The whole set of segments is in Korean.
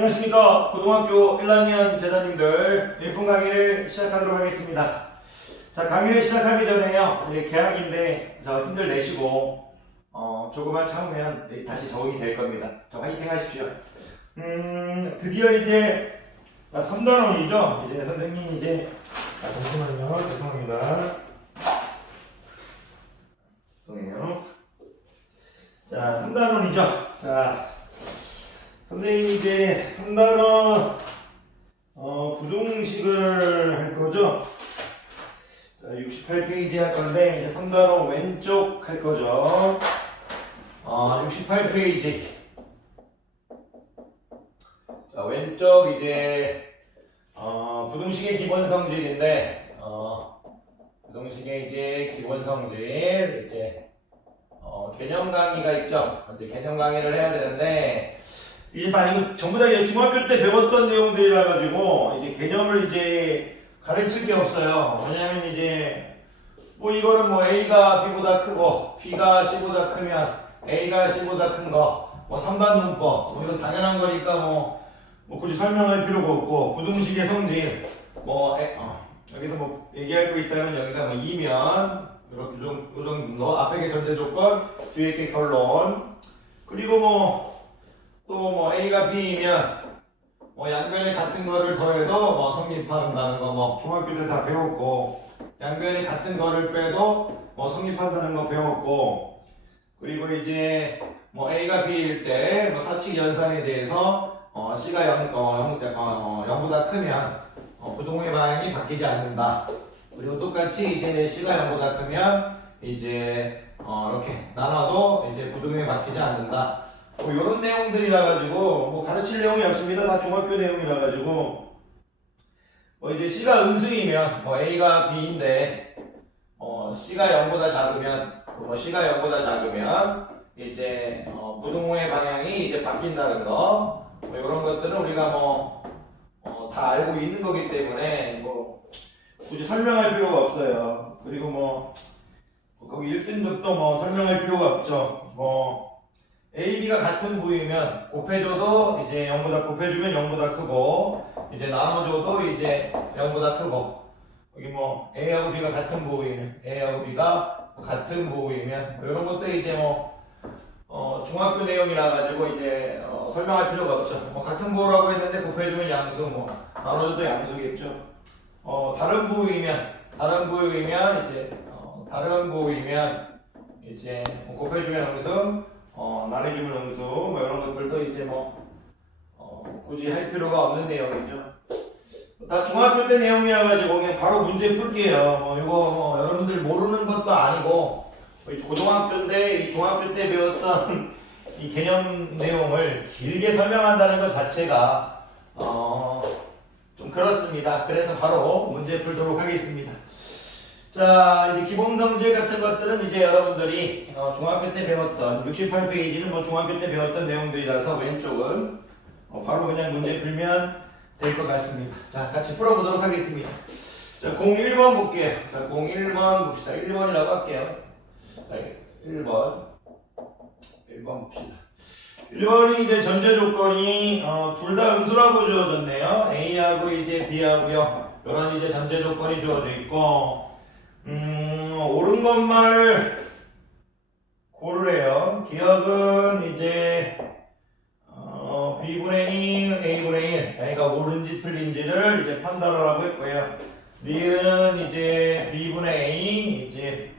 안녕하십니까. 고등학교 1학년 재단님들 1분 강의를 시작하도록 하겠습니다. 자, 강의를 시작하기 전에요. 이제 개학인데 힘들 내시고 조금만 참으면 다시 적응이 될 겁니다. 화이팅 하십시오. 드디어 이제 3단원이죠. 이제 선생님 잠시만요. 죄송합니다. 죄송해요. 자, 3단원이죠. 자, 선생님이 이제 3단원 부등식을 할 거죠. 자, 68페이지 할 건데 이제 3단원 왼쪽 할 거죠. 68페이지. 자, 왼쪽 이제 부등식의 기본 성질인데 부등식의 이제 기본 성질 이제 개념 강의가 있죠. 이제 개념 강의를 해야 되는데 이제 다 이거 전부 다 중학교 때 배웠던 내용들이라 가지고 이제 개념을 이제 가르칠 게 없어요. 왜냐하면 이제 이거는 A가 B보다 크고 B가 C보다 크면 A가 C보다 큰 거, 3단 문법, 이건 당연한 거니까 굳이 설명할 필요가 없고 부등식의 성질, 여기서 얘기할 거 있다면 여기가 2면 이렇게 요 정도 앞에 게 전제 조건, 뒤에 게 결론. 그리고 또 A가 B이면 양변에 같은 거를 더해도 성립한다는 거 중학교 때 다 배웠고, 양변에 같은 거를 빼도 성립한다는 거 배웠고, 그리고 이제 A가 B일 때 사칙 연산에 대해서 C가 0보다 크면 부동의 방향이 바뀌지 않는다. 그리고 똑같이 이제 C가 0보다 크면 이제 이렇게 나눠도 이제 부동이 바뀌지 않는다. 이런 내용들이라 가지고 가르칠 내용이 없습니다. 다 중학교 내용이라 가지고 이제 C가 음수이면 A가 B인데 C가 0보다 작으면 C가 0보다 작으면 이제 부동의 방향이 이제 바뀐다는 거 이런 것들은 우리가 다 알고 있는 거기 때문에 굳이 설명할 필요가 없어요. 그리고 거기 1등급도 설명할 필요가 없죠. A, B가 같은 부위면 곱해줘도 이제 0보다 곱해주면 0보다 크고 이제 나눠줘도 이제 0보다 크고 여기 A하고 B가 같은 부위면 A하고 B가 같은 부위면 이런 것도 이제 중학교 내용이라 가지고 이제 설명할 필요가 없죠. 같은 부호라고 했는데 곱해주면 양수 나눠줘도 양수겠죠. 다른 부위면 이제 곱해주면 음수 나눠주면 음수 이런 것들도 이제 굳이 할 필요가 없는 내용이죠. 다 중학교 때 내용이라 가지고 그냥 바로 문제 풀게요. 이거 여러분들 모르는 것도 아니고 고등학교인데 이 중학교 때 배웠던 이 개념 내용을 길게 설명한다는 것 자체가 좀 그렇습니다. 그래서 바로 문제 풀도록 하겠습니다. 자, 이제 기본 성질 같은 것들은 이제 여러분들이 중학교 때 배웠던 68페이지는 중학교 때 배웠던 내용들이라서 왼쪽은 바로 그냥 문제 풀면 될 것 같습니다. 자, 같이 풀어보도록 하겠습니다. 자, 01번 볼게요. 자, 01번 봅시다. 1번이라고 할게요. 자, 1번 봅시다. 1번이 이제 전제 조건이 둘 다 음수라고 주어졌네요. A하고 이제 B하고요. 이런 이제 전제 조건이 주어져 있고 옳은 것만 고르래요. 기억은 이제 B분의 2, A분의 1. 그러니까 옳은지 틀린지를 이제 판단하라고 했고요. 니은 이제 B분의 A, 이제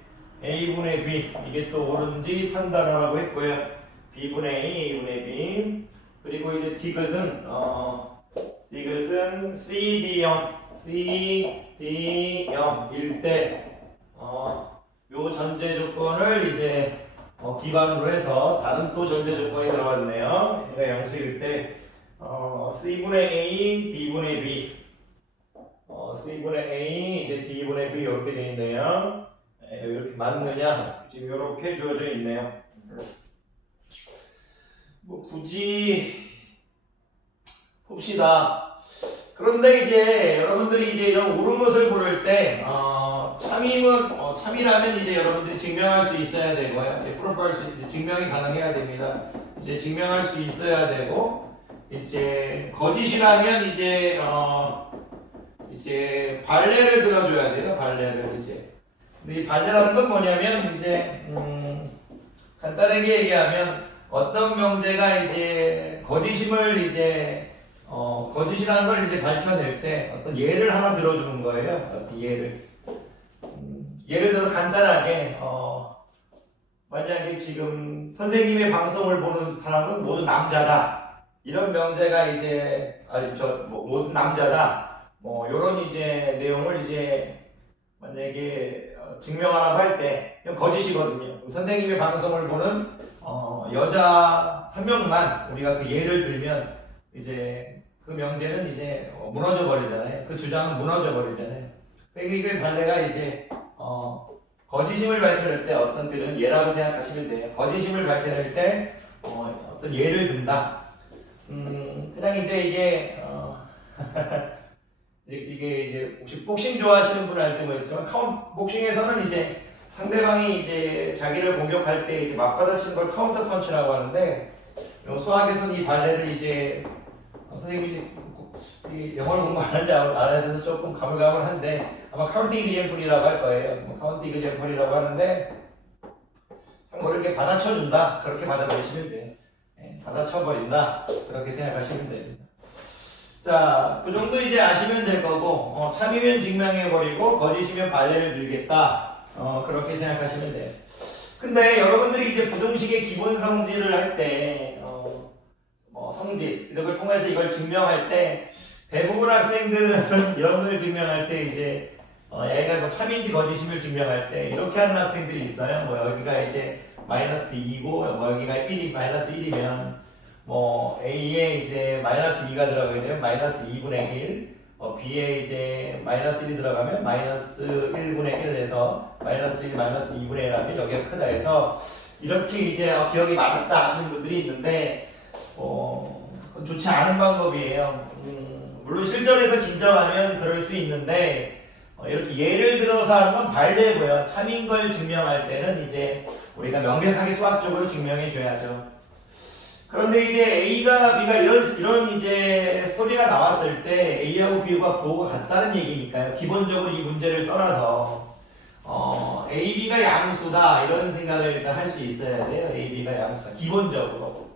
A분의 B. 이게 또 옳은지 판단하라고 했고요. B분의 A, A분의 B. 그리고 이제 디귿은 CD0일 때 요 전제 조건을 이제 기반으로 해서 다른 또 전제 조건이 들어갔네요. 그러니까 양수일 때 C분의 A, D분의 B. C분의 A, 이제 D분의 B 이렇게 돼 있네요. 이렇게 맞느냐? 지금 이렇게 주어져 있네요. 굳이 봅시다. 그런데 이제 여러분들이 이제 이런 옳은 것을 고를 때 참이라면 이제 여러분들이 증명할 수 있어야 되고요. 프로프할 수 증명이 가능해야 됩니다. 이제 증명할 수 있어야 되고 이제 거짓이라면 이제 발레를 들어줘야 돼요. 발레를 이제. 근데 이 발레라는 건 뭐냐면 이제 간단하게 얘기하면 어떤 명제가 이제 거짓임을 이제 거짓이라는 걸 이제 밝혀낼 때 어떤 예를 하나 들어주는 거예요. 어떤 예를. 예를 들어 간단하게 만약에 지금 선생님의 방송을 보는 사람은 모두 남자다. 이런 명제가 이제 모두 남자다. 뭐 이런 이제 내용을 이제 만약에 증명하라고 할 때 거짓이거든요. 선생님의 방송을 보는 여자 한 명만 우리가 그 예를 들면 이제 그 명제는 이제 무너져 버리잖아요. 그 주장은 무너져 버리잖아요. 그러니까 이게 발레가 이제 거짓임을 밝혀낼 때 어떤 들은 예라고 생각하시면 돼요. 거짓임을 밝혀낼 때 어떤 예를 든다. 그냥 이제 이게 이게 이제 혹시 복싱 좋아하시는 분은 알지 모르겠지만 복싱에서는 이제 상대방이 이제 자기를 공격할 때 이제 맞받아치는 걸 카운터 펀치라고 하는데 수학에서는 이 발레를 이제 선생님이 이 영어를 공부 안 하는지 알아야 돼서 조금 가물가물한데 아마 카운팅 이그젬플이라고 할 거예요. 카운팅 이그젬플이라고 하는데 뭐 이렇게 받아쳐준다 그렇게 받아들이시면 돼요. 받아쳐버린다 그렇게 생각하시면 됩니다. 자, 그 정도 이제 아시면 될 거고 참이면 증명해버리고 거짓이면 발레를 들겠다 그렇게 생각하시면 돼요. 근데 여러분들이 이제 부등식의 기본 성질을 할 때 성질 이런 걸 통해서 이걸 증명할 때 대부분 학생들은 이런 걸 증명할 때 이제 얘가 뭐 참인지 거짓임을 증명할 때 이렇게 하는 학생들이 있어요. 뭐 여기가 이제 마이너스 2고 뭐 여기가 1이 마이너스 1이면 뭐 A에 이제 마이너스 2가 들어가게 되면 마이너스 2분의 1 B에 이제 마이너스 1이 들어가면 마이너스 1분의 1 해서 마이너스 1 마이너스 2분의 1 하면 여기가 크다 해서 이렇게 이제 기억이 맞았다 하시는 분들이 있는데 그건 좋지 않은 방법이에요. 물론 실전에서 긴장하면 그럴 수 있는데 이렇게 예를 들어서 하는 건 발레고요. 참인 걸 증명할 때는 이제 우리가 명백하게 수학적으로 증명해 줘야죠. 그런데 이제 A가 B가 이런 이제 스토리가 나왔을 때 A하고 B가 부호가 같다는 얘기니까요. 기본적으로 이 문제를 떠나서 A, B가 양수다 이런 생각을 일단 할 수 있어야 돼요. A, B가 양수다. 기본적으로.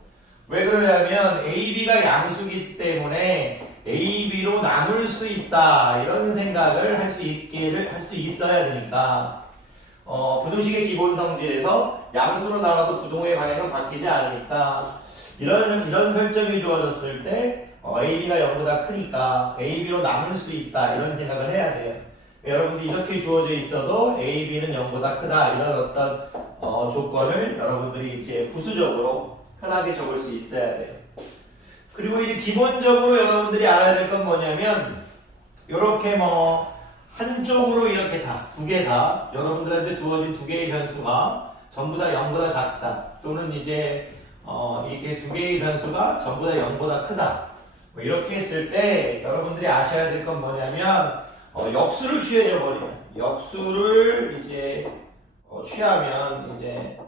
왜 그러냐면 A, B가 양수기 때문에 A, B로 나눌 수 있다 이런 생각을 할 수 있어야 되니까 부등식의 기본 성질에서 양수로 나눠도 부동호의 방향은 바뀌지 않으니까 이런 설정이 주어졌을 때 A, B가 0보다 크니까 A, B로 나눌 수 있다 이런 생각을 해야 돼요. 여러분들 이렇게 주어져 있어도 A, B는 0보다 크다 이런 어떤 조건을 여러분들이 이제 부수적으로 편하게 적을 수 있어야 돼요. 그리고 이제 기본적으로 여러분들이 알아야 될 건 뭐냐면 이렇게 뭐 한쪽으로 이렇게 두 개 다 여러분들한테 주어진 두 개의 변수가 전부 다 0보다 작다 또는 이제 이게 두 개의 변수가 전부 다 0보다 크다 뭐 이렇게 했을 때 여러분들이 아셔야 될 건 뭐냐면 역수를 취해져 버리면 역수를 이제 취하면 이제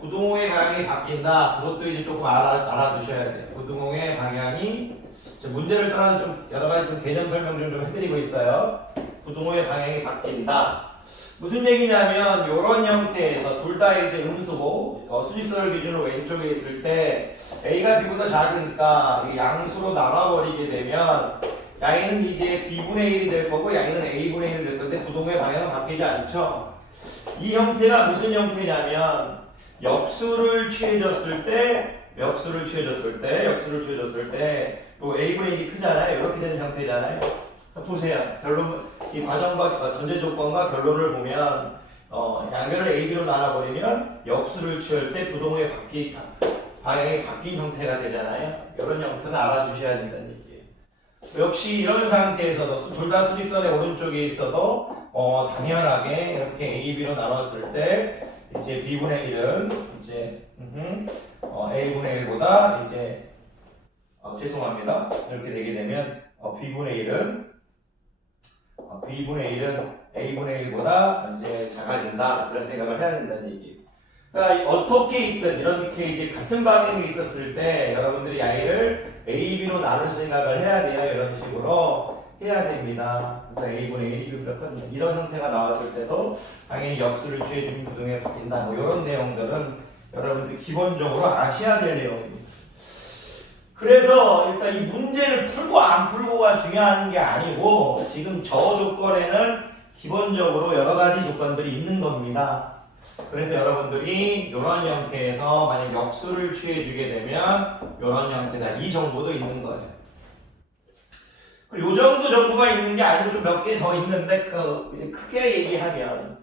부등호의 방향이 바뀐다. 그것도 이제 조금 알아두셔야 돼요. 부등호의 방향이 문제를 떠나서 좀 여러 가지 좀 개념 설명 좀 해드리고 있어요. 부등호의 방향이 바뀐다. 무슨 얘기냐면 이런 형태에서 둘 다 이제 음수고 수직선을 기준으로 왼쪽에 있을 때 A가 B보다 작으니까 양수로 나눠버리게 되면 양이는 이제 B분의 1이 될 거고 양이는 A분의 1이 될 건데 부등호의 방향은 바뀌지 않죠. 이 형태가 무슨 형태냐면 역수를 취해졌을 때 또 A분의 1이 크잖아요. 이렇게 되는 형태잖아요. 보세요. 결론, 이 과정과 전제 조건과 결론을 보면 양변을 A, B로 나눠버리면 역수를 취할 때 부동호의 방향이 바뀐 형태가 되잖아요. 이런 형태는 알아주셔야 된다는 얘기예요. 역시 이런 상태에서도 둘 다 수직선의 오른쪽에 있어도 당연하게 이렇게 A, B로 나눴을 때 이제 B분의 1은 이제 A분의 1보다 이제 죄송합니다. 이렇게 되게 되면 B분의 1은 A분의 1보다 이제 작아진다 그런 생각을 해야 된다는 얘기예요. 그러니까 어떻게 있든 이렇게 이제 같은 방향이 있었을 때 여러분들이 I를 A, B로 나눌 생각을 해야 돼요. 이런 식으로 해야 됩니다. 그래서 A분의 A, B보다 큰 이런 형태가 나왔을 때도 당연히 역수를 취해주면 부등에 바뀐다. 뭐 이런 내용들은 여러분들이 기본적으로 아셔야 될 내용입니다. 그래서 일단 이 문제를 풀고 안 풀고가 중요한 게 아니고 지금 저 조건에는 기본적으로 여러 가지 조건들이 있는 겁니다. 그래서 여러분들이 이런 형태에서 만약 역수를 취해주게 되면 이런 형태다. 이 정도도 있는 거죠. 요 정도 정도가 있는 게 아니고 좀 몇 개 더 있는데 이제 크게 얘기하면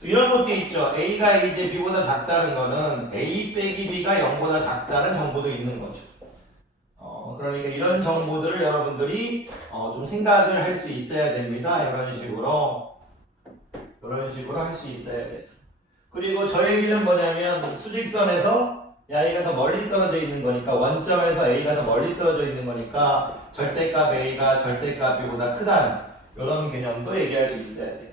이런 것도 있죠. A가 이제 B보다 작다는 거는 A 빼기 B가 0보다 작다는 정보도 있는 거죠. 그러니까 이런 정보들을 여러분들이 좀 생각을 할 수 있어야 됩니다. 이런 식으로 할 수 있어야 돼요. 그리고 저 얘기는 뭐냐면 수직선에서 A가 더 멀리 떨어져 있는 거니까 원점에서 A가 더 멀리 떨어져 있는 거니까 절대값 A가 절대값 B보다 크다는 이런 개념도 얘기할 수 있어야 돼요.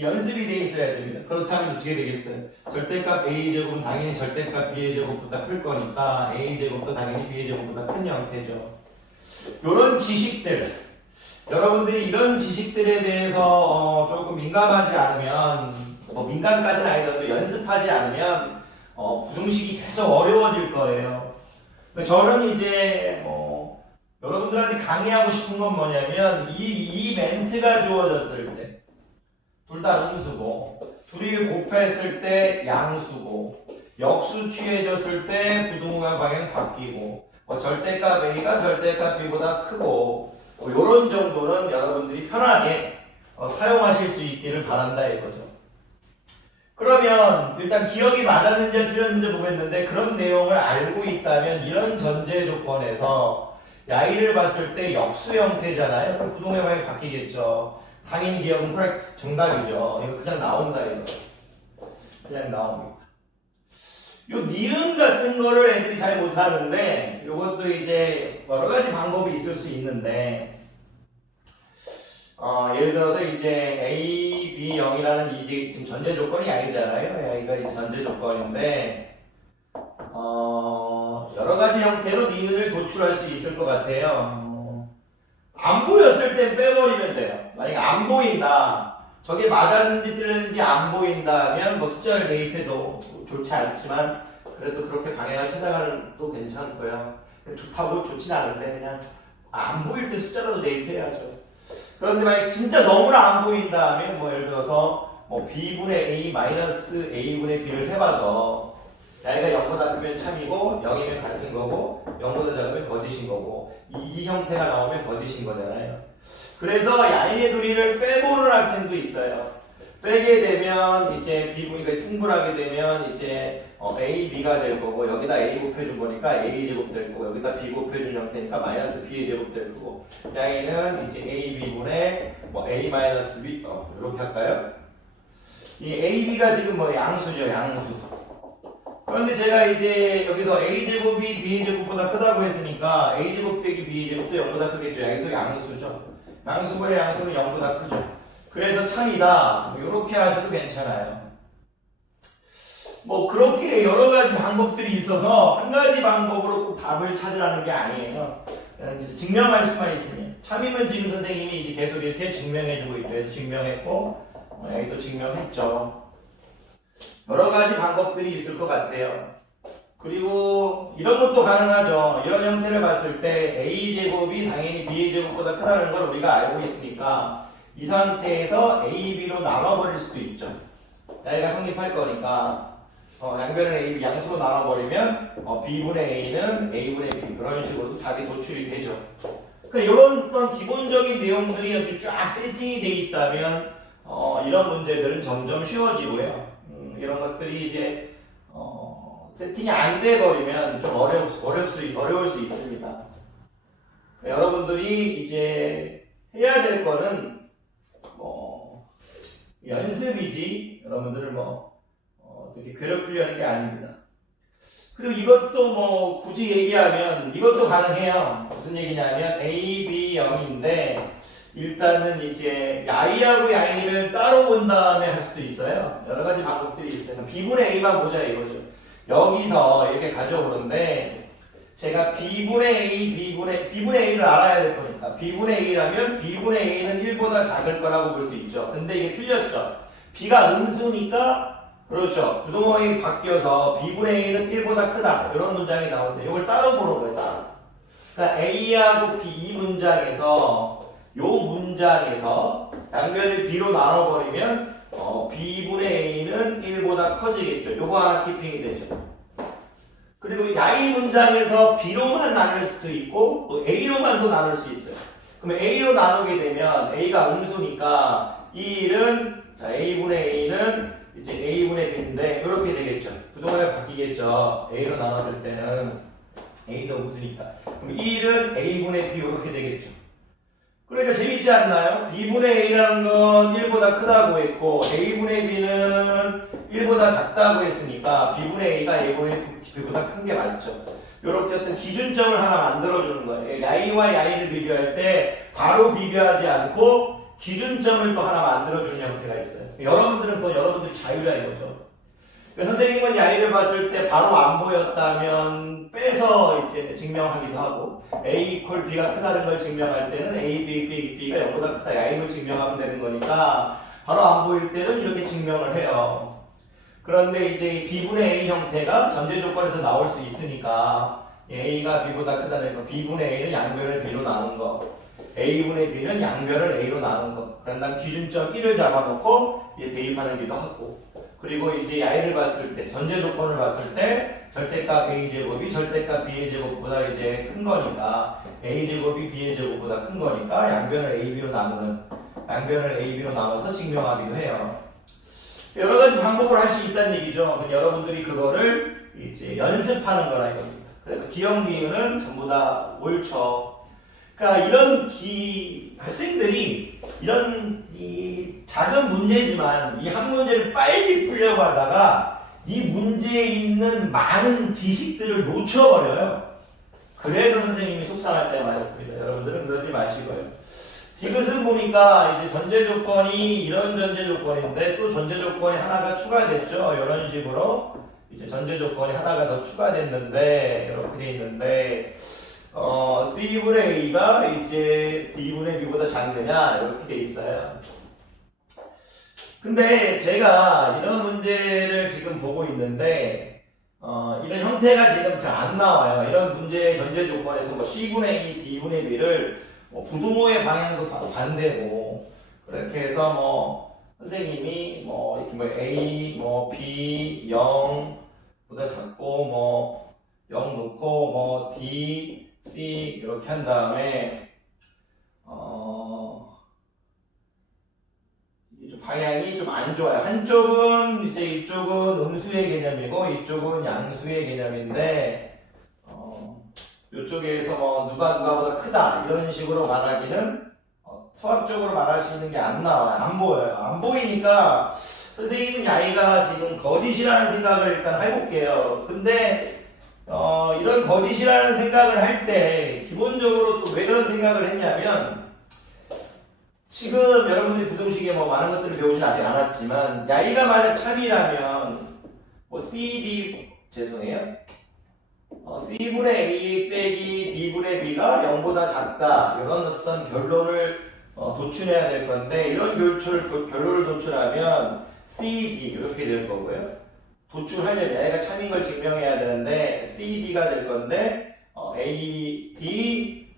연습이 돼 있어야 됩니다. 그렇다면 어떻게 되겠어요? 절대값 A제곱은 당연히 절대값 B제곱보다 클 거니까 A제곱도 당연히 B제곱보다 큰 형태죠. 이런 지식들, 여러분들이 이런 지식들에 대해서 조금 민감하지 않으면, 민감까지는 아니더라도 연습하지 않으면 부등식이 계속 어려워질 거예요. 저는 이제 여러분들한테 강의하고 싶은 건 뭐냐면 이 멘트가 주어졌을 때 둘 다 음수고 둘이 곱했을 때 양수고 역수 취해졌을 때 부등호의 방향 바뀌고 절대값 A가 절대값 B보다 크고 이런 정도는 여러분들이 편하게 사용하실 수 있기를 바란다 이거죠. 그러면 일단 기억이 맞았는지 틀렸는지 보겠는데 그런 내용을 알고 있다면 이런 전제 조건에서 I를 봤을 때 역수 형태잖아요. 그럼 부등호의 방향이 바뀌겠죠. 당연히 기억은 correct 정답이죠. 이거 그냥 나온다 이거. 그냥 나옵니다. 요 니은 같은 거를 애들이 잘 못하는데 요것도 이제 여러 가지 방법이 있을 수 있는데 예를 들어서 이제 A, B, 0이라는 이제 지금 전제 조건이 아니잖아요. A가 이제 전제 조건인데 여러 가지 형태로 니은을 도출할 수 있을 것 같아요. 안 보였을 땐 빼버리면 돼요. 만약에 안 보인다. 저게 맞았는지 틀렸는지 안 보인다면 뭐 숫자를 대입해도 좋지 않지만 그래도 그렇게 방향을 찾아가도 괜찮고요. 좋다고 좋진 않은데 그냥 안 보일 때 숫자라도 대입해야죠. 그런데 만약 진짜 너무나 안 보인다면 뭐 예를 들어서 뭐 B분의 A 마이너스 A분의 B를 해봐서 Y가 0보다 크면 참이고 0이면 같은 거고 0보다 작으면 거짓인 거고 이 형태가 나오면 거짓인 거잖아요. 그래서 Y의 둘이를 빼보는 학생도 있어요. 빼게 되면 이제 B분이가 통분하게 되면 이제 A, B가 될 거고 여기다 A 곱해준 거니까 A 제곱 될 거고 여기다 B 곱해준 형태니까 마이너스 B의 제곱 될 거고 양에는 이제 A, B분의 뭐 A 마이너스 B 이렇게 할까요? 이 A, B가 지금 뭐 양수죠. 양수. 그런데 제가 이제 여기서 A제곱이 B제곱보다 크다고 했으니까 A제곱 빼기 B제곱도 0보다 크겠죠. 여기도 양수죠. 양수분의 양수는 0보다 크죠. 그래서 참이다. 이렇게 하셔도 괜찮아요. 뭐 그렇게 여러 가지 방법들이 있어서 한 가지 방법으로 꼭 답을 찾으라는 게 아니에요. 증명할 수만 있으면. 참이면 지금 선생님이 이제 계속 이렇게 증명해주고 있죠. 증명했고 여기도 증명했죠. 여러 가지 방법들이 있을 것 같아요. 그리고 이런 것도 가능하죠. 이런 형태를 봤을 때 A제곱이 당연히 B제곱보다 크다는 걸 우리가 알고 있으니까 이 상태에서 A, B로 나눠버릴 수도 있죠. Y가 성립할 거니까 양변을 A, B 양수로 나눠버리면 B분의 A는 A분의 B 그런 식으로 답이 도출이 되죠. 그러니까 이런 어떤 기본적인 내용들이 이렇게 쫙 세팅이 돼 있다면 이런 문제들은 점점 쉬워지고요. 이런 것들이 이제 세팅이 안 돼버리면 좀 어려울 수 있습니다. 여러분들이 이제 해야 될 거는 연습이지 여러분들을 어떻게 괴롭히려는 게 아닙니다. 그리고 이것도 굳이 얘기하면 이것도 가능해요. 무슨 얘기냐면 A, B, 0인데 일단은 이제 야이하고 야이를 따로 본 다음에 할 수도 있어요. 여러 가지 방법들이 있어요. B분의 A만 보자 이거죠. 여기서 이렇게 가져오는데 제가 B분의 A, B분의 A를 알아야 될 거니까 B분의 A라면 B분의 A는 1보다 작을 거라고 볼 수 있죠. 근데 이게 틀렸죠. B가 음수니까 그렇죠. 부동호이 바뀌어서 B분의 A는 1보다 크다. 이런 문장이 나오는데 이걸 따로 보는 거예요. 따로. 그러니까 A하고 B 이 문장에서 요 문장에서 양변을 B로 나눠버리면 B분의 A는 1보다 커지겠죠. 요거 하나 키핑이 되죠. 그리고 야이 문장에서 B로만 나눌 수도 있고 또 A로만도 나눌 수 있어요. 그러면 A로 나누게 되면 A가 음수니까 이 1은 자 A분의 A는 이제 A분의 B인데 이렇게 되겠죠. 부동호가 바뀌겠죠. A로 나눴을 때는 A도 음수니까. 그럼 이 1은 A분의 B 이렇게 되겠죠. 그러니까 재밌지 않나요? B분의 A라는 건 1보다 크다고 했고 A분의 B는 1보다 작다고 했으니까 B분의 A가 A분의 B보다 큰 게 맞죠. 이렇게 어떤 기준점을 하나 만들어주는 거예요. 야이와 야이를 비교할 때 바로 비교하지 않고 기준점을 또 하나 만들어주는 형태가 있어요. 여러분들은 그건 여러분들 자유라 이거죠. 선생님은 야이를 봤을 때 바로 안 보였다면 빼서 이제 증명하기도 하고 A 이퀄 B가 크다는 걸 증명할 때는 A, B가 0보다 크다 야이를 증명하면 되는 거니까 바로 안 보일 때는 이렇게 증명을 해요. 그런데 이제 B분의 A 형태가 전제 조건에서 나올 수 있으니까 A가 B보다 크다는 거 B분의 A는 양변을 B로 나눈 거 A분의 B는 양변을 A로 나눈 거 그런 다음 기준점 1을 잡아놓고 대입하는기도 하고 그리고 이제 야이를 봤을 때 전제 조건을 봤을 때 절대값 A제곱이 절대값 B의 제곱보다 이제 큰 거니까 A제곱이 B의 제곱보다 큰 거니까 양변을 AB로 나눠서 증명하기도 해요. 여러 가지 방법을 할 수 있다는 얘기죠. 여러분들이 그거를 이제 연습하는 거라 이겁니다. 그래서 기형 기은은 전부 다 옳죠. 그러니까 이런 학생들이 이런 작은 문제지만 이 한 문제를 빨리 풀려고 하다가 이 문제에 있는 많은 지식들을 놓쳐버려요. 그래서 선생님이 속상할 때가 많았습니다. 여러분들은 그러지 마시고요. 디귿은 보니까 이제 전제 조건이 이런 전제 조건인데 또 전제 조건이 하나가 추가됐죠. 이런 식으로 이제 전제 조건이 하나가 더 추가됐는데 이렇게 돼 있는데 C분의 A가 이제 D분의 B보다 작느냐 이렇게 돼 있어요. 근데 제가 이런 문제를 지금 보고 있는데 이런 형태가 지금 잘 안 나와요. 이런 문제의 전제 조건에서 뭐 C분의 A, D분의 B를 부동호의 방향도 반대고 그렇게 해서 뭐 선생님이 뭐 이렇게 뭐 A, 뭐 B, 0보다 작고 뭐 0 놓고 뭐 D, C 이렇게 한 다음에 좀 방향이 좀 안 좋아요. 한쪽은 이제 이쪽은 음수의 개념이고 이쪽은 양수의 개념인데 이쪽에서 뭐 누가보다 크다 이런 식으로 말하기는 수학적으로 말할 수 있는 게 안 나와요. 안 보여요. 안 보이니까 선생님은 야이가 지금 거짓이라는 생각을 일단 해볼게요. 근데 이런 거짓이라는 생각을 할 때 기본적으로 또 왜 그런 생각을 했냐면 지금 여러분들이 부등식에 뭐 많은 것들을 배우진 아직 않았지만 야이가 만약 참이라면 뭐 C분의 A 빼기 D분의 B가 0보다 작다 이런 어떤 결론을 도출해야 될 건데 이런 결론을 도출하면 CD 이렇게 될 거고요. 도출하려면 야이가 참인 걸 증명해야 되는데 CD가 될 건데 AD-PC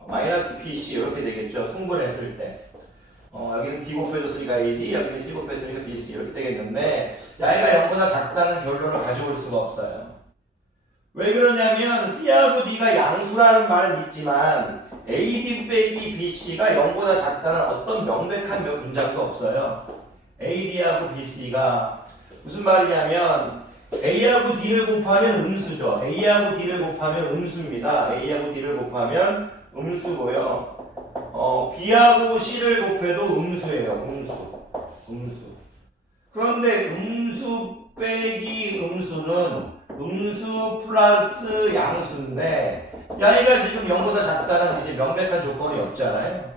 이렇게 되겠죠. 통분했을 때 여기는 D 곱해줬으니까 AD 여기는 C 곱해줬으니까 BC 이렇게 되겠는데 야이가 0보다 작다는 결론을 가져올 수가 없어요. 왜 그러냐면 C하고 D가 양수라는 말은 있지만 AD 빼기 BC가 0보다 작다는 어떤 명백한 문장도 없어요. AD하고 BC가 무슨 말이냐면 A하고 D를 곱하면 음수죠. A하고 D를 곱하면 음수입니다. A하고 D를 곱하면 음수고요. B하고 C를 곱해도 음수예요. 음수. 그런데 음수 빼기 음수는 음수 플러스 양수인데 야이가 지금 0보다 작다는 이제 명백한 조건이 없잖아요.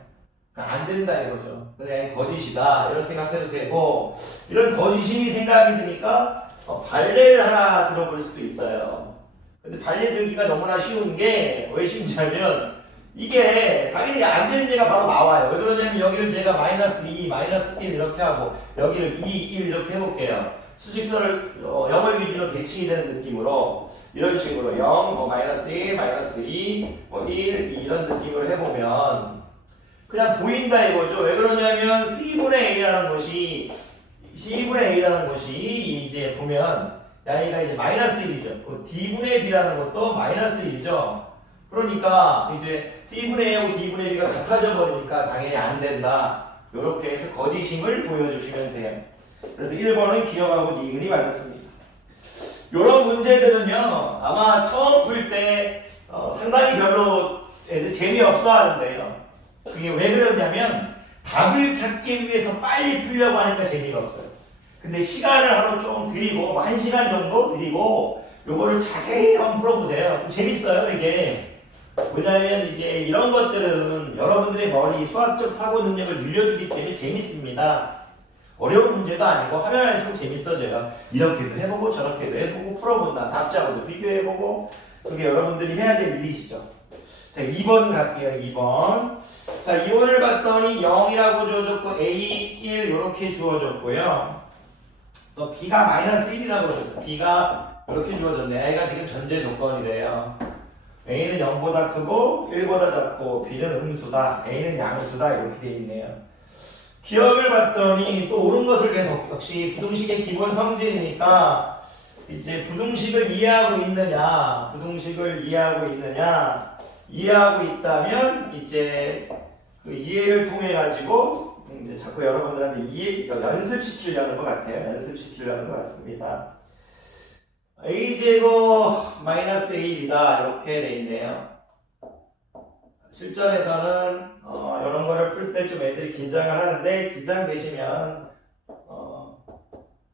안 된다 이거죠. 그래 거짓이다 이런 생각해도 되고 이런 거짓이 생각이 드니까 발레를 하나 들어볼 수도 있어요. 근데 발레 들기가 너무나 쉬운 게 왜 쉬운지하면 이게 당연히 안 되는 얘가 바로 나와요. 왜 그러냐면 여기를 제가 마이너스 2, 마이너스 1 이렇게 하고 여기를 2, 1 이렇게 해볼게요. 수직선을 0을 기준으로 대칭이 되는 느낌으로 이런 식으로 0, 마이너스 1, 마이너스 2, 1, 2 이런 느낌으로 해보면 그냥 보인다 이거죠. 왜 그러냐면 C분의 A라는 것이 이제 보면 여기가 이제 마이너스 1이죠. D분의 B라는 것도 마이너스 1이죠. 그러니까 이제 D분의 A하고 D분의 B가 같아져 버리니까 당연히 안 된다. 이렇게 해서 거짓임을 보여주시면 돼요. 그래서 1번은 기억하고 니은이 맞았습니다. 이런 문제들은요 아마 처음 풀 때 상당히 별로 애들 재미없어 하는데요. 그게 왜 그러냐면 답을 찾기 위해서 빨리 풀려고 하니까 재미가 없어요. 근데 시간을 하루 좀 드리고 1시간 정도 드리고 요거를 자세히 한번 풀어보세요. 재밌어요 이게. 왜냐하면 이제 이런 것들은 여러분들의 머리 수학적 사고 능력을 늘려주기 때문에 재밌습니다. 어려운 문제도 아니고 하면 할수록 재밌어져요. 이렇게도 해보고 저렇게도 해보고 풀어본다. 답자하고도 비교해보고 그게 여러분들이 해야 될 일이시죠. 자 2번 갈게요. 2번. 자 2번을 봤더니 0이라고 주어졌고 A 1 이렇게 주어졌고요. 또 B가 마이너스 1이라고 주어졌고 B가 이렇게 주어졌네. A가 지금 전제 조건이래요. A는 0보다 크고 1보다 작고 B는 음수다. A는 양수다. 이렇게 돼 있네요. 기억을 봤더니 또 옳은 것을 계속 역시 부등식의 기본 성질이니까 이제 부등식을 이해하고 있느냐 이해하고 있다면 이제 그 이해를 통해 가지고 이제 자꾸 여러분들한테 연습시키려는 것 같아요. 연습시키려는 것 같습니다. a제곱 마이너스 a1이다 이렇게 돼 있네요. 실전에서는 이런 거를 풀 때 좀 애들이 긴장을 하는데 긴장되시면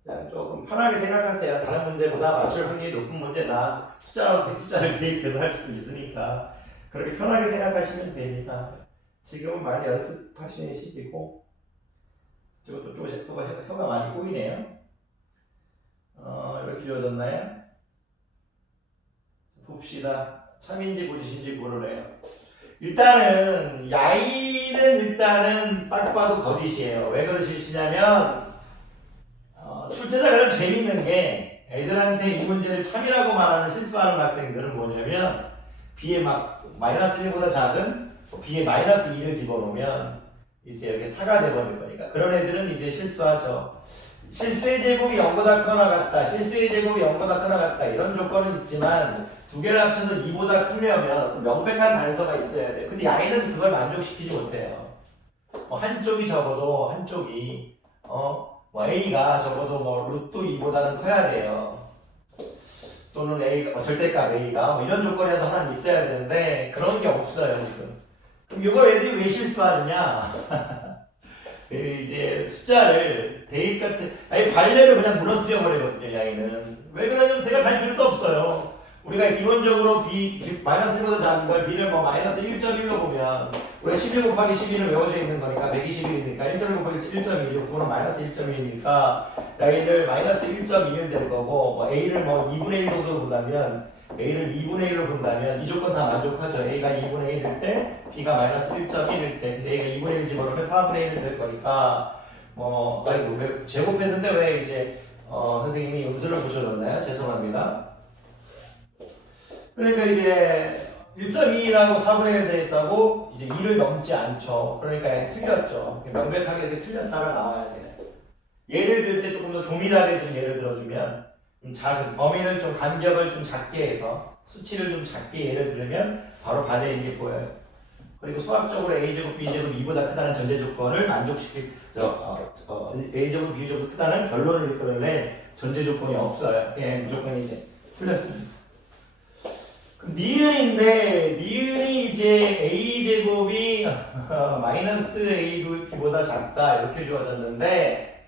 그냥 조금 편하게 생각하세요. 다른 문제보다 맞출 확률이 높은 문제다. 숫자를 대입해서 할 수도 있으니까 그렇게 편하게 생각하시면 됩니다. 지금은 많이 연습하시는 시기고 저것도 좀 혀가 많이 꼬이네요. 이렇게 주어졌나요? 봅시다. 참인지 고짓인지 모르네요. 일단은 야이는 딱 봐도 거짓이에요. 왜 거짓이냐면 출제자가 가장 재밌는 게 애들한테 이 문제를 참이라고 말하는 실수하는 학생들은 뭐냐면 B에 막 마이너스 1보다 작은 B에 마이너스 2를 집어넣으면 이제 이렇게 4가 돼버릴 거니까 그런 애들은 이제 실수하죠. 실수의 제곱이 0보다 크거나 같다. 실수의 제곱이 0보다 크거나 같다. 이런 조건은 있지만 두 개를 합쳐서 2보다 크려면 명백한 단서가 있어야 돼. 근데 양에는 그걸 만족시키지 못해요. 한쪽이 적어도 한쪽이 A가 적어도 루트 2보다는 커야 돼요. 또는 A가 절대값 A가 이런 조건이라도 하나 있어야 되는데 그런 게 없어요 지금. 그럼 이걸 애들이 왜 실수하느냐? 이제 숫자를 대입 같은 발레를 그냥 무너뜨려 버리거든요. 양이는 왜 그러냐면 생각할 필요도 없어요. 우리가 기본적으로 마이너스 1보다 작은 걸 B를 마이너스 1.1로 보면 우리가 11 곱하기 11은 외워져 있는 거니까 121이니까 1.1 곱하기 1.1이고 9는 마이너스 1.1이니까 A를 마이너스 1.2는 될 거고 A를 2분의 1 정도로 본다면 A를 2분의 1로 본다면 이 조건 다 만족하죠. A가 2분의 1일 때 B가 마이너스 1.1일 때 근데 A가 2분의 1 집어넣으면 4분의 1이 될 거니까 왜 제곱했는데 왜 이제 선생님이 음수를 붙여줬나요? 죄송합니다. 그러니까 이제 1.2라고 4분의 1 되어 있다고 이제 2를 넘지 않죠. 그러니까 틀렸죠. 명백하게 이렇게 틀렸다가 나와야 돼요. 예를 들 때 조금 더 조밀하게 좀 예를 들어주면 작은 범위를 좀 간격을 좀 작게 해서 수치를 좀 작게 예를 들면 바로 발레인 게 보여요. 그리고 수학적으로 A제곱 B제곱 2보다 크다는 전제 조건을 A제곱 B제곱 크다는 결론을 이끌어낼 전제 조건이 없어요. 그냥 무조건 이제 틀렸습니다. 니은인데 니은이 이제 A제곱이 마이너스 AB보다 작다 이렇게 주어졌는데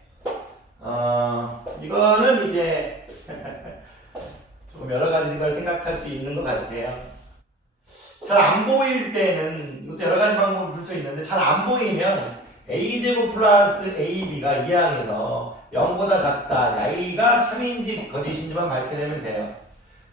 이거는 이제 조금 여러 가지 걸 생각할 수 있는 것 같아요. 잘 안 보일 때는 이것도 여러 가지 방법을 풀 수 있는데 잘 안 보이면 a제곱 플러스 ab가 이항에서 0보다 작다. a가 참인지 거짓인지만 밝혀내면 돼요.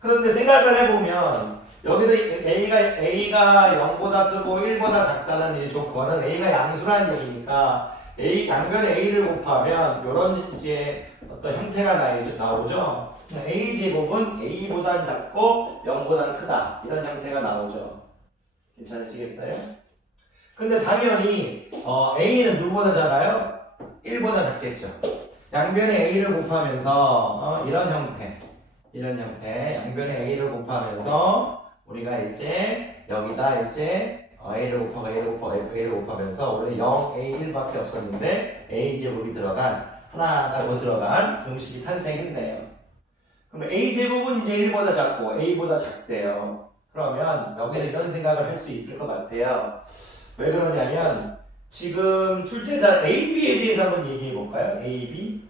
그런데 생각을 해보면 여기서 A가 0보다 크고 1보다 작다는 이 조건은 A가 양수라는 얘기니까 양변에 A를 곱하면 이런 이제 어떤 형태가 나오죠. A제곱은 A보다 작고 0보다 크다. 이런 형태가 나오죠. 괜찮으시겠어요? 근데 당연히 A는 누구보다 작아요? 1보다 작겠죠. 양변에 A를 곱하면서 이런 형태 양변에 A를 곱하면서 우리가 이제 여기다 이제 A를 곱하면서 원래 0A1밖에 없었는데 A제곱이 들어간 하나가 더 들어간 공식이 탄생했네요. 그럼 A제곱은 이제 1보다 작고 A보다 작대요. 그러면 여기서 이런 생각을 할 수 있을 것 같아요. 왜 그러냐면 지금 출제자 AB에 대해서 한번 얘기해 볼까요? AB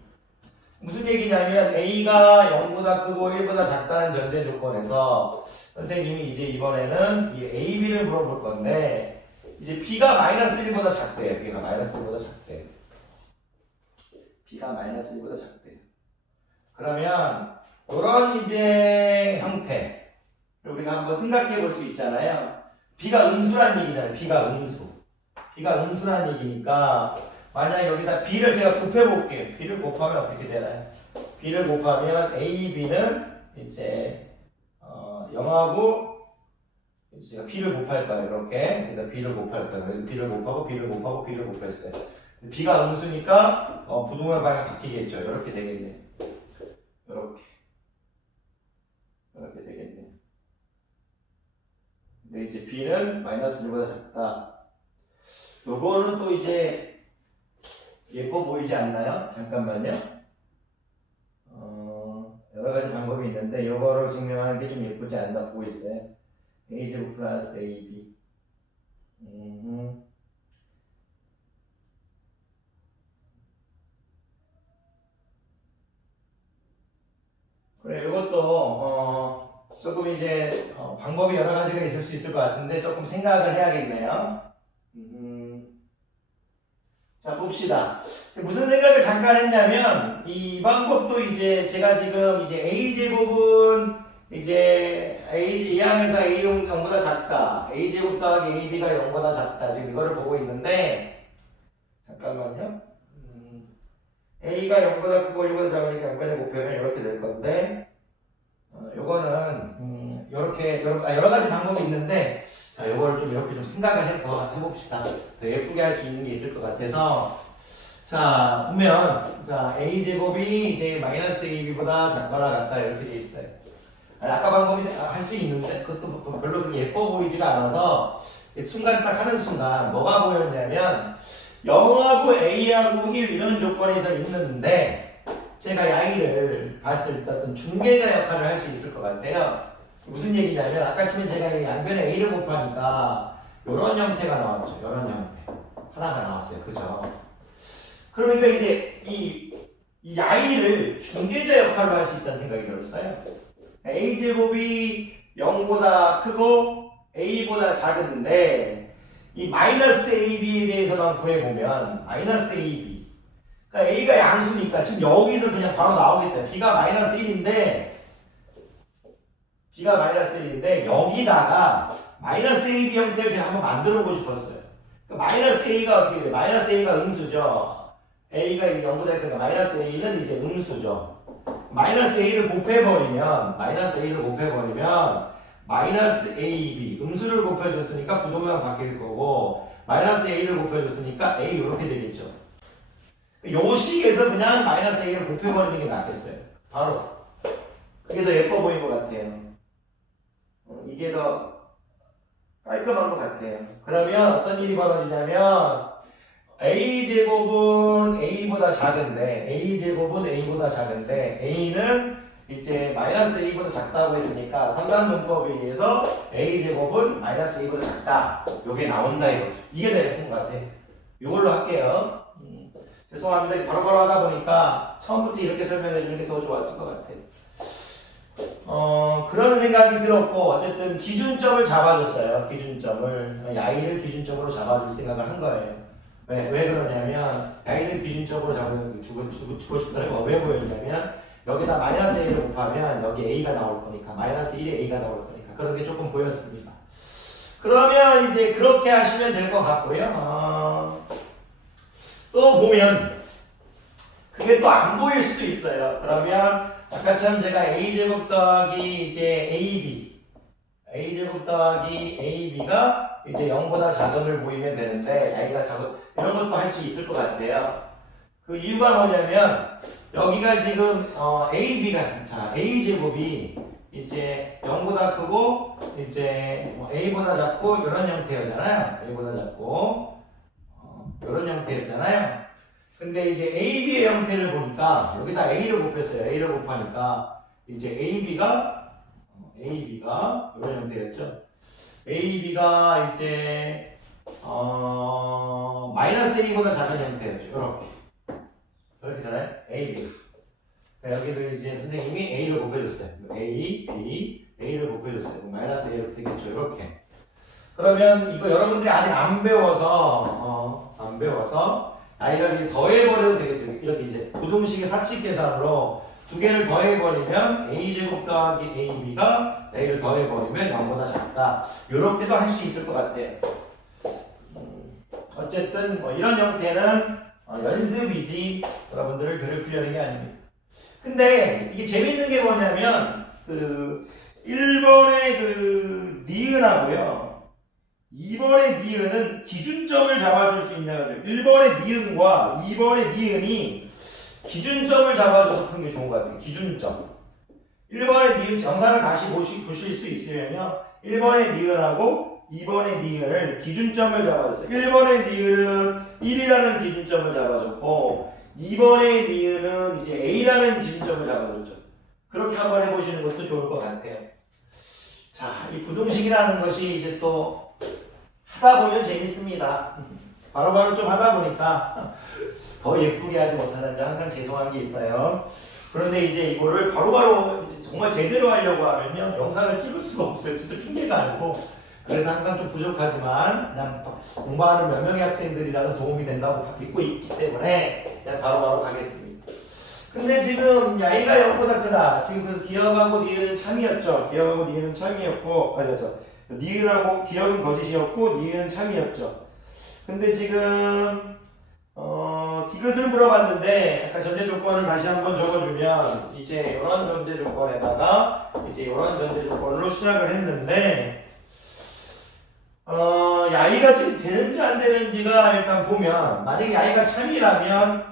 무슨 얘기냐면 A가 0보다 크고 1보다 작다는 전제 조건에서 선생님이 이제 이번에는 이 AB를 물어볼 건데 이제 B가 마이너스 1보다 작대요. B가 마이너스 1보다 작대요. B가 마이너스 1보다 작대요. 그러면 이런 이제 형태 우리가 한번 생각해 볼 수 있잖아요. B가 음수란 얘기잖아요. B가 음수란 얘기니까 만약 여기다 B를 제가 곱해볼게요. B를 곱하면 어떻게 되나요? B를 곱하면 AB는 이제 0하고 이제 제가 B를 곱할 거예요. 이렇게 그러니까 B를 곱할 거예요. 그래서 B를 곱하고 B를 곱했어요. B가 음수니까 부동의 방향이 바뀌겠죠. 이렇게 되겠네요. 이렇게 되겠네요. 근데 이제 B는 마이너스 1보다 작다. 요거는 또 이제 예뻐 보이지 않나요? 잠깐만요. 여러 가지 방법이 있는데 요거를 증명하는 게 좀 예쁘지 않나 보고 있어요. a제곱 플러스 ab. 그래, 이것도 조금 이제 방법이 여러 가지가 있을 수 있을 것 같은데 조금 생각을 해야겠네요. 자, 봅시다. 무슨 생각을 잠깐 했냐면 이 방법도 이제 제가 지금 이제 a제곱은 이제 이항에서 a 0보다 작다. a제곱 더하기 ab가 0보다 작다. 지금 이거를 보고 있는데 잠깐만요. a가 0보다 크고 1보다 작으니까 양변에 곱하면 이렇게 될 건데 요거는 이렇게 여러 가지 방법이 있는데 자, 요거를 좀 이렇게 좀 생각을 해봅시다. 더 예쁘게 할 수 있는 게 있을 것 같아서 자, 보면 자, a제곱이 이제 마이너스 ab보다 작거나 같다 이렇게 돼 있어요. 아까 방법이 할 수 있는데 그것도 별로 그렇게 예뻐 보이지가 않아서 순간 딱 하는 순간 뭐가 보였냐면 0하고 a하고 1 이런 조건에서 있는데 제가 i를 봤을 때 어떤 중개자 역할을 할 수 있을 것 같아요. 무슨 얘기냐면 아까 치면 제가 양변에 a를 곱하니까 이런 형태가 나왔죠. 이런 형태 하나가 나왔어요. 그죠? 그러니까 이제 이 i를 중개자 역할로 할 수 있다는 생각이 들었어요. a제곱이 0보다 크고 a보다 작은데 이 마이너스 ab에 대해서만 구해보면 마이너스 ab 그러니까 a가 양수니까 지금 여기서 그냥 바로 나오겠다. b가 마이너스 1인데 여기다가 마이너스 ab 형태를 제가 한번 만들어 보고 싶었어요. 그러니까 마이너스 a가 어떻게 돼요? 마이너스 a가 음수죠. a가 이제 0보다 크니까 마이너스 a는 이제 음수죠. 마이너스 a를 곱해버리면 마이너스 ab 음수를 곱해줬으니까 부동량 바뀔 거고 마이너스 a를 곱해줬으니까 a 이렇게 되겠죠. 요 식에서 그냥 마이너스 a를 곱해버리는 게 낫겠어요. 바로 그게 더 예뻐 보이는 것 같아요. 이게 더 깔끔한 것 같아요. 그러면 어떤 일이 벌어지냐면 a제곱은 a보다 작은데 a는 이제 마이너스 a보다 작다고 했으니까 상관분법에 의해서 a제곱은 마이너스 a보다 작다. 요게 나온다 이거죠. 이게 더 예쁜 것 같아. 이걸로 할게요. 죄송합니다. 바로바로 하다 보니까 처음부터 이렇게 설명해 주는 게 더 좋았을 것 같아요. 그런 생각 생각이 들었고 어쨌든 기준점을 잡아줬어요. 기준점을 야이를 기준점으로 잡아줄 생각을 한 거예요. 왜 그러냐면 야이를 기준점으로 주고 싶다는 거 왜 보였냐면 여기다 마이너스 a를 곱하면 여기 a가 나올 거니까 마이너스 1에 a가 나올 거니까 그런 게 조금 보였습니다. 그러면 이제 그렇게 하시면 될 것 같고요. 또 보면 그게 또 안 보일 수도 있어요. 그러면 아까처럼 제가 a제곱 더하기 이제 a제곱 더하기 ab가 이제 0보다 작음을 보이면 되는데 a가 작은 이런 것도 할 수 있을 것 같아요. 그 이유가 뭐냐면 여기가 지금 ab가 자 a제곱이 이제 0보다 크고 이제 a보다 작고 이런 형태였잖아요. a보다 작고 이런 형태였잖아요. 근데 이제 AB의 형태를 보니까 여기다 A를 곱했어요. A를 곱하니까 이제 AB가 이런 형태였죠. AB가 이제 마이너스 A보다 작은 형태였죠. 이렇게 되나요? AB. 여기를 이제 선생님이 A를 곱해줬어요. A, B, A를 곱해줬어요. 마이너스 A로 되겠죠. 이렇게. 그러면 이거 여러분들이 아직 안 배워서 아이가 이제 더해버려도 되겠죠. 이렇게 이제 부동식의 사칙 계산으로 두 개를 더해버리면 a제곱 더하기 ab가 a를 더해버리면 0보다 작다. 이렇게도 할 수 있을 것 같아요. 어쨌든 뭐 이런 형태는 연습이지 여러분들을 괴롭히려는 게 아닙니다. 근데 이게 재밌는 게 뭐냐면 그 1번의 그 니은하고요 2번의 니은은 기준점을 잡아줄 수 있냐고. 1번의 니은과 2번의 니은이 기준점을 잡아줘서 푸는 게 좋은 것 같아요. 기준점. 1번의 니은 정사를 다시 보실 수 있으면요. 1번의 니은하고 2번의 니은을 기준점을 잡아줬어요. 1번의 니은은 1이라는 기준점을 잡아줬고 2번의 니은은 이제 A라는 기준점을 잡아줬죠. 그렇게 한번 해보시는 것도 좋을 것 같아요. 자, 이 부동식이라는 것이 이제 또 하다 보면 재밌습니다. 바로바로 좀 하다 보니까 더 예쁘게 하지 못하는 점 항상 죄송한 게 있어요. 그런데 이제 이거를 바로바로 정말 제대로 하려고 하면요. 영상을 찍을 수가 없어요. 진짜 핑계가 아니고. 그래서 항상 좀 부족하지만 그냥 공부하는 몇 명의 학생들이라도 도움이 된다고 믿고 있기 때문에 그냥 바로바로 가겠습니다. 근데 지금 야이가 0보다 크다. 지금 그 기억하고 니은은 참이었죠. 기억하고 니은은 참이었고, 맞았죠. 니은하고 기억은 거짓이었고 니은은 참이었죠. 근데 지금 디귿을 물어봤는데 아까 전제 조건을 다시 한번 적어주면 이제 이런 전제 조건에다가 이제 이런 전제 조건으로 시작을 했는데 야이가 지금 되는지 안 되는지가 일단 보면 만약에 야이가 참이라면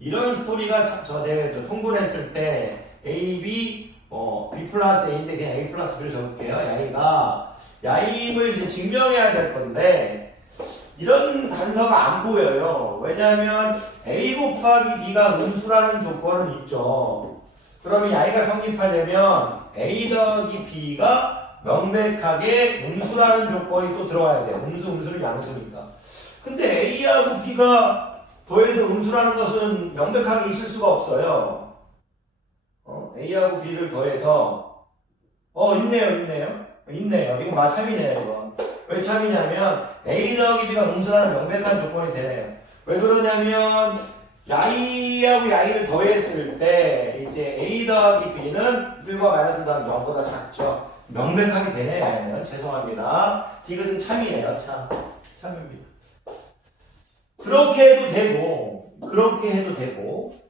이런 스토리가 저 통분했을 때 A, B, B 플러스 A인데 그냥 A 플러스 B를 적을게요. 야임을 이제 증명해야 될 건데 이런 단서가 안 보여요. 왜냐하면 A 곱하기 B가 음수라는 조건은 있죠. 그러면 야이가 성립하려면 A 더하기 B가 명백하게 음수라는 조건이 또 들어와야 돼요. 음수는 양수니까. 근데 A하고 B가 더해서 음수라는 것은 명백하게 있을 수가 없어요. A하고 B를 더해서 있네요. 이거 마참이네요. 이거. 왜 참이냐면 A 더하기 B가 음수라는 명백한 조건이 되네요. 왜 그러냐면 야이하고 야이를 더했을 때 이제 A 더하기 B는 1과 마이너스 더하기 0보다 작죠. 명백하게 되네요. 죄송합니다. 디귿은 참이에요. 참입니다. 그렇게 해도 되고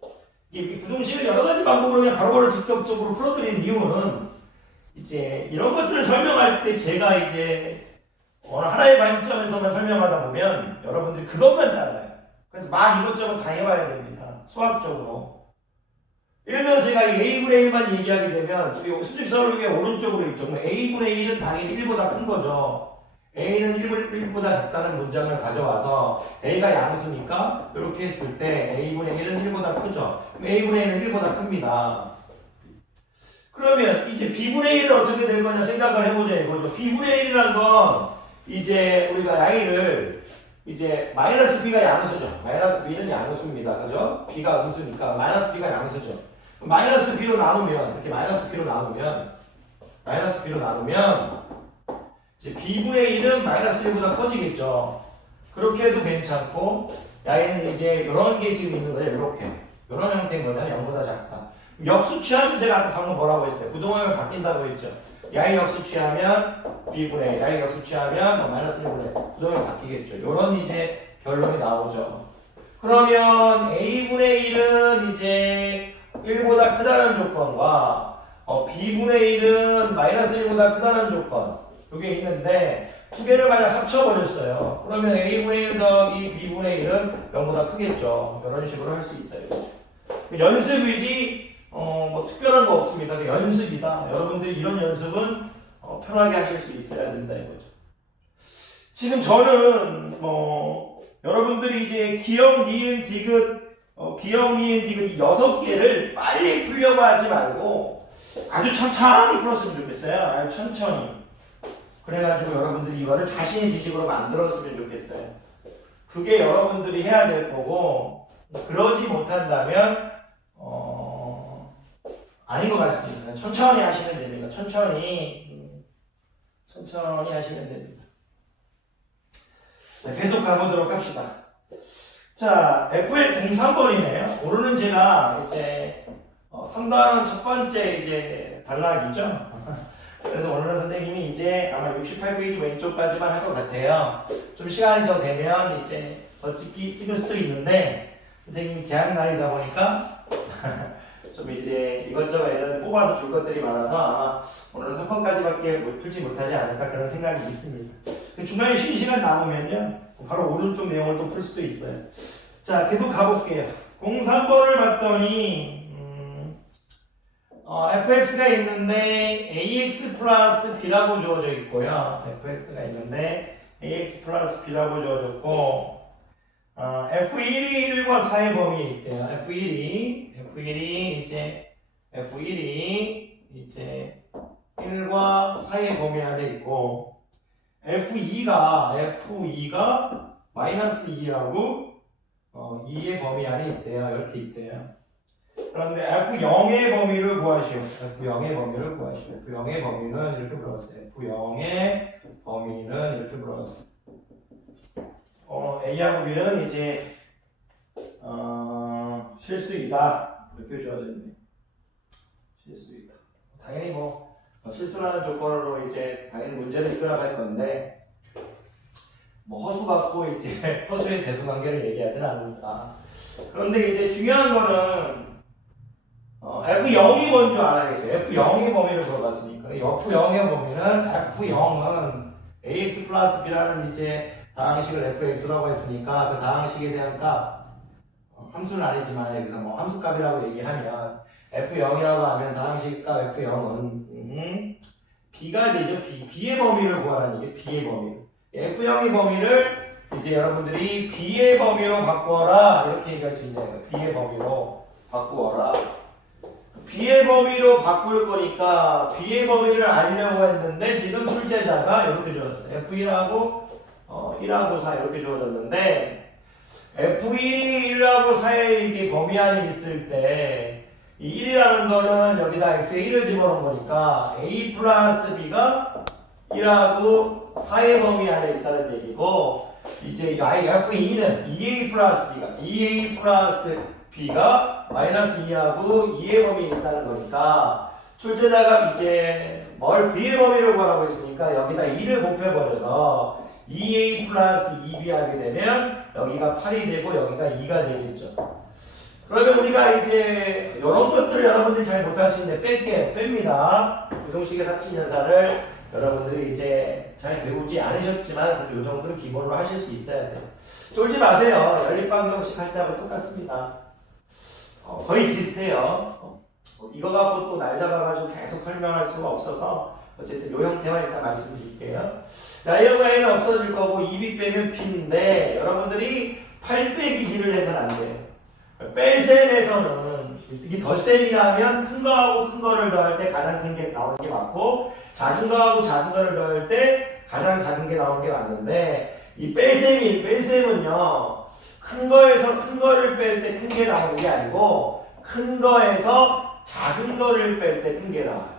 이 부동식을 여러 가지 방법으로 그냥 바로바로 직접적으로 풀어드리는 이유는 이제 이런 것들을 설명할 때 제가 이제 하나의 관점에서만 설명하다 보면 여러분들이 그것만 따라요. 그래서 막 이것저것 다 해봐야 됩니다. 수학적으로. 예를 들어 제가 이 A분의 1만 얘기하게 되면 수직선을 위해 오른쪽으로 있죠. A분의 1은 당연히 1보다 큰 거죠. A는 1보다 작다는 문장을 가져와서 A가 양수니까 이렇게 했을 때 A분의 1은 1보다 크죠. A분의 1은 1보다 큽니다. 그러면 이제 B분의 1은 어떻게 될 거냐 생각을 해보자 이거죠. B분의 1이란 건 이제 우리가 Y를 이제 마이너스 B가 양수죠. 마이너스 B는 양수입니다. 그죠? B가 음수니까 마이너스 B가 양수죠. 마이너스 B로 나누면 이렇게 마이너스 B로 나누면 마이너스 b로 나누면 이제 b분의 1은 마이너스 1보다 커지겠죠. 그렇게 해도 괜찮고 야에는 이제 이런 게 지금 있는 거예요. 이렇게 이런 형태인 거잖아요. 0보다 작다. 역수 취하면 제가 아까 방금 뭐라고 했어요? 부동항을 바뀐다고 했죠. 야의 역수 취하면 b분의 1, 야의 역수 취하면 마이너스 1분의 1 부동항이 바뀌겠죠. 이런 이제 결론이 나오죠. 그러면 a분의 1은 이제 1보다 크다는 조건과 b분의 1은 마이너스 1보다 크다는 조건 이게 있는데 두 개를 만약 합쳐버렸어요. 그러면 a분의 1 더하기 b분의 1은 0보다 크겠죠. 이런 식으로 할 수 있다. 이거죠. 연습이지 뭐 특별한 거 없습니다. 연습이다. 여러분들이 이런 연습은 편하게 하실 수 있어야 된다 이거죠. 지금 저는 여러분들이 이제 기억, 니은, 디귿, 기억, 니은, 디귿 6개를 빨리 풀려고 하지 말고 아주 천천히 풀었으면 좋겠어요. 아주 천천히. 그래가지고 여러분들이 이거를 자신의 지식으로 만들었으면 좋겠어요. 그게 여러분들이 해야 될 거고 그러지 못한다면 아닌 것 같습니다. 천천히 하시면 됩니다. 천천히 하시면 됩니다. 자, 계속 가보도록 합시다. 자, FL 03번이네요. 오늘은 제가 이제 3단원 첫 번째 이제 단락이죠. 그래서 오늘은 선생님이 이제 아마 68페이지 왼쪽까지만 할 것 같아요. 좀 시간이 더 되면 이제 더 찍을 수도 있는데 선생님이 개학 날이다 보니까 좀 이제 이것저것 예전에 뽑아서 줄 것들이 많아서 아마 오늘은 3번까지밖에 풀지 못하지 않을까 그런 생각이 있습니다. 중간에 쉬는 시간 남으면요 바로 오른쪽 내용을 또 풀 수도 있어요. 자, 계속 가볼게요. 03번을 봤더니 fx가 있는데 ax 플러스 b라고 주어져 있고요. fx가 있는데 ax 플러스 b라고 주어졌고 f1이 1과 4의 범위에 있대요. f1이 이제 1과 4의 범위 안에 있고 f2가 마이너스 2하고 2의 범위 안에 있대요. 이렇게 있대요. 그런데 F0의 범위를 구하시오. F0의 범위는 이렇게 물어봤어요. F0의 범위는 이렇게 물어봤어요. A하고 B는 이제 실수이다. 이렇게 주어져 있네요. 실수이다. 당연히 실수라는 조건으로 이제 당연히 문제를 해결할 건데 허수 같고 이제 허수의 대수 관계를 얘기하지는 않는다. 그런데 이제 중요한 거는 F0이 뭔지 알아야겠어요. F0의 범위를 물어봤으니까. F0의 범위는 F0은 AX 플러스 B라는 이제 다항식을 FX라고 했으니까 그 다항식에 대한 값, 함수는 아니지만 여기서 함수값이라고 얘기하면 F0이라고 하면 다항식 값 F0은 B가 되죠. B의 범위를 구하라는 게 B의 범위. F0의 범위를 이제 여러분들이 B의 범위로 바꾸어라 이렇게 얘기할 수 있네요. B의 범위로 바꾸어라. B의 범위로 바꿀 거니까 B의 범위를 알려고 했는데 지금 출제자가 이렇게 주어졌어요. F1하고 1하고 4 이렇게 주어졌는데 F1이 1하고 4의 이게 범위 안에 있을 때 이 1이라는 거는 여기다 X에 1을 집어넣은 거니까 A 플러스 B가 1하고 4의 범위 안에 있다는 얘기고 이제 F2는 2A 플러스 B가 마이너스 2하고 2의 범위에 있다는 거니까 출제자가 이제 B의 범위를 구하라고 했으니까 여기다 2를 곱해버려서 2A 플러스 2B 하게 되면 여기가 8이 되고 여기가 2가 되겠죠. 그러면 우리가 이제 이런 것들 여러분들이 잘 못하시는데 뺍니다. 부동식의 사칙연산을 여러분들이 이제 잘 배우지 않으셨지만 이 정도는 기본으로 하실 수 있어야 돼요. 쫄지 마세요. 연립방정식 할 때하고 똑같습니다. 거의 비슷해요. 이거 갖고 또 날 잡아가지고 계속 설명할 수가 없어서 어쨌든 요 형태만 일단 말씀드릴게요. A와 A는 없어질 거고 2B 빼면 B인데 여러분들이 8 빼기 D를 해서는 안 돼요. 뺄셈에서는 이게 덧셈이라면 큰 거하고 큰 거를 더할 때 가장 큰 게 나오는 게 맞고 작은 거하고 작은 거를 더할 때 가장 작은 게 나오는 게 맞는데 이 뺄셈은요 큰 거에서 큰 거를 뺄 때 큰 게 나오는 게 아니고 큰 거에서 작은 거를 뺄 때 큰 게 나와요.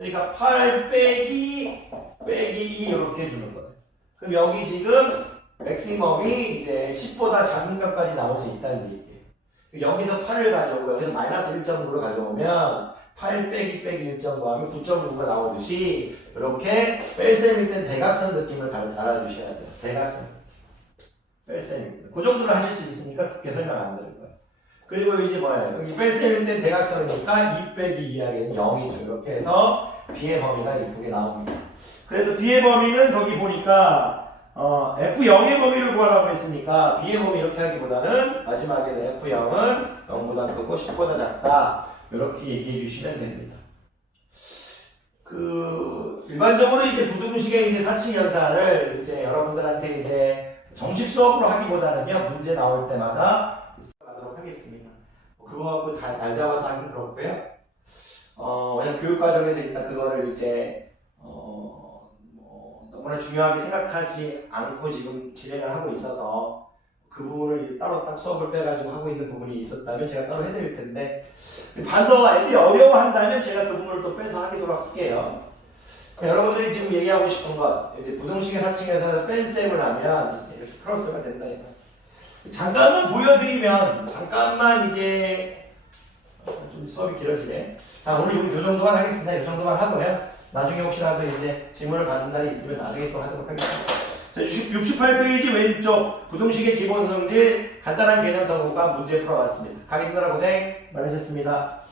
그러니까 8 빼기 2 이렇게 해주는 거예요. 그럼 여기 지금 맥시멈이 이제 10보다 작은 값까지 나올 수 있다는 얘기예요. 여기서 8을 가져오고 여기서 마이너스 1.9를 가져오면 8 빼기 1점 구하면 9.9가 나오듯이 이렇게 뺄셈일 땐 대각선 느낌을 알아주셔야 돼요. 대각선. 뺄셈일 때. 그 정도로 하실 수 있으니까 그렇게 설명 안 드릴 거예요. 그리고 이제 뭐예요? 여기 뺄셈일 땐 대각선이니까 2 빼기 2 하기는 0이죠. 이렇게 해서 B의 범위가 이쁘게 나옵니다. 그래서 B의 범위는 거기 보니까 F0의 범위를 구하라고 했으니까 B의 범위 이렇게 하기보다는 마지막에는 F0은 0보다 크고 10보다 작다. 이렇게 얘기해 주시면 됩니다. 일반적으로 이제 부등식의 이제 사칙 연산을 이제 여러분들한테 이제 정식 수업으로 하기보다는요, 문제 나올 때마다 하도록 하겠습니다. 그거 갖고 다 날 잡아서 하긴 그렇고요. 왜냐면 교육과정에서 일단 그거를 이제, 너무나 중요하게 생각하지 않고 지금 진행을 하고 있어서 그 부분을 이제 따로 딱 수업을 빼가지고 하고 있는 부분이 있었다면 제가 따로 해드릴 텐데, 반더 애들이 어려워한다면 제가 그 부분을 또 빼서 하도록 할게요. 여러분들이 지금 얘기하고 싶은 것, 이제 부등식의 사칙에서 뺀셈을 하면 이렇게 크로스가 된다. 잠깐만 보여드리면, 잠깐만 이제, 좀 수업이 길어지네. 자, 오늘 이 정도만 하겠습니다. 이 정도만 하고요. 나중에 혹시라도 이제 질문을 받는 날이 있으면 나중에 또 하도록 하겠습니다. 자, 68페이지 왼쪽 부등식의 기본 성질 간단한 개념 성분과 문제 풀어봤습니다. 강의 듣느라 고생 많으셨습니다.